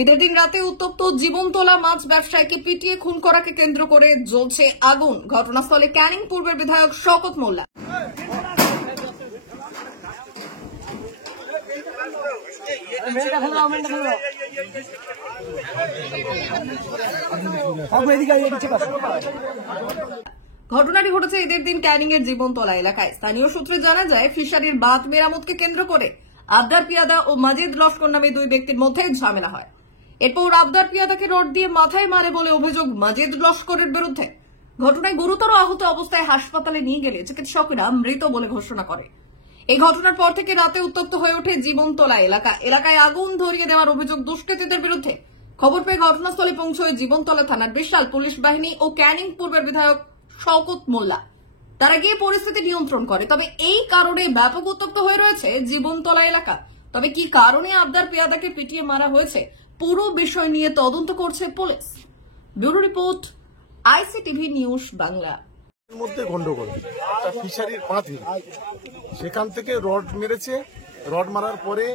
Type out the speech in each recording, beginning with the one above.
ঈদের দিন রাতে উত্তপ্ত জীবনতলা মাছ ব্যবসায়ীকে পিটিয়ে খুন করাকে কেন্দ্র করে জ্বলছে আগুন। ঘটনাস্থলে ক্যানিং পূর্বের বিধায়ক শওকত মোল্লা। ঘটনাটি ঘটেছে ঈদের দিন ক্যানিং এর জীবনতলা এলাকায়। স্থানীয় সূত্রে জানা যায়, ফিশারির বাঁধ মেরামতকে কেন্দ্র করে আবদার পিয়াদা ও মাজিদ লস্কর নামে দুই ব্যক্তির মধ্যে ঝামেলা হয়। এরপর আবদার পিয়াদাকে রড দিয়ে মাথায় মারে বলে অভিযোগ মাজিদ লস্করের বিরুদ্ধে। ঘটনায় গুরুতর আহত অবস্থায় হাসপাতালে নিয়ে গেলে চিকিৎসকেরা মৃত বলে ঘোষণা করে। এই ঘটনার পর থেকে রাতে উত্তপ্ত হয়ে ওঠে জীবনতলা এলাকা। এলাকায় আগুন ধরিয়ে দেওয়ার অভিযোগ দুষ্কৃতীদের বিরুদ্ধে। খবর পেয়ে ঘটনাস্থলে পৌঁছয় জীবনতলা থানার বিশাল পুলিশ বাহিনী ও ক্যানিং পূর্বের বিধায়ক শওকত মোল্লা। তারা গিয়ে পরিস্থিতি নিয়ন্ত্রণ করে। তবে এই কারণে ব্যাপক উত্তপ্ত হয়ে রয়েছে জীবনতলা এলাকা। তবে কি কারণে আবদার পেয়াদাকে পিটিয়ে মারা হয়েছে, পুরো বিষয় নিয়ে তদন্ত করছে police. Bureau report, ICTV news Bangla. মধ্যে গন্ডগোল, ফিশারির বাঁধ, সেখান থেকে রড মেরেছে। রড মারার পরে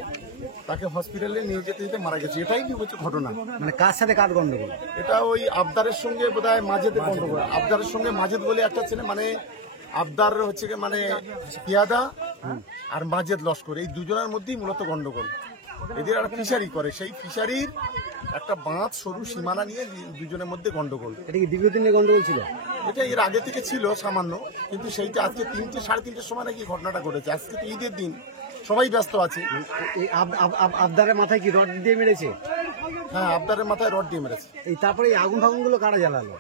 তাকে হসপিটালে নিয়ে যেতে যেতে মারা গেছে। এটাই কি হচ্ছে ঘটনা। মানে কার সাথে কার গন্ডগোল? এটা ওই আবদারের সঙ্গে বোধহয় মাজেদের গন্ডগোল। আবদারের সঙ্গে মাজেদ বলে একটা ছেলে, মানে আবদার হচ্ছে মানে পিয়াদা আর মাজেদ লস্কর, এই দুজনের মধ্যেই মূলত গন্ডগোল। এদের একটা ফিশারি করে, সেই ফিশারির একটা বাঁধ সরু সীমানা নিয়ে দুজনের মধ্যে গন্ডগোল। এটা কি দীর্ঘদিনের গন্ডগোল ছিল? এটা এর আগে থেকে ছিল সামান্য, কিন্তু সেইটা আজকে 3টে সাড়ে 3টের সময় নাকি ঘটনাটা ঘটেছে। আজকে তো ঈদের দিন, সবাই ব্যস্ত আছে। এই আবদারের মাথায় কি রড দিয়ে মেরেছে? হ্যাঁ, আবদারের মাথায় রড দিয়ে মেরেছে। এই তারপরে এই আগুন ফাগুন গুলো কারা জ্বালালো?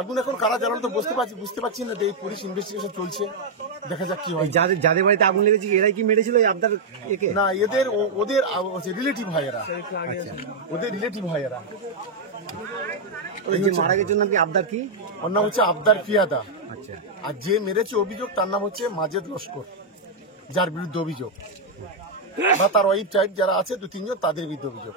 আগুন এখন কারা জ্বালানো তো বুঝতে পারছি না। এই পুলিশ ইনভেস্টিগেশন চলছে, দেখা যাক কি হয়। যাদের বাড়িতে আগুন লেগেছে এরাই কি মেরেছিল এই আবদার একে? না, ওদের রিলেটিভ হয় এরা। ওদের রিলেটিভ হয় এরা। মারা গেছে নাম কি? আবদার কি? ওর নাম হচ্ছে আবদার পিয়াদা। আচ্ছা। আর যে মেরেছে অভিযোগ, তার নাম হচ্ছে মাজেদ লস্কর, যার বিরুদ্ধে অভিযোগ, বা তার ওয়াইফ টাইপ যারা আছে 2-3 জন, তাদের বিরুদ্ধে অভিযোগ।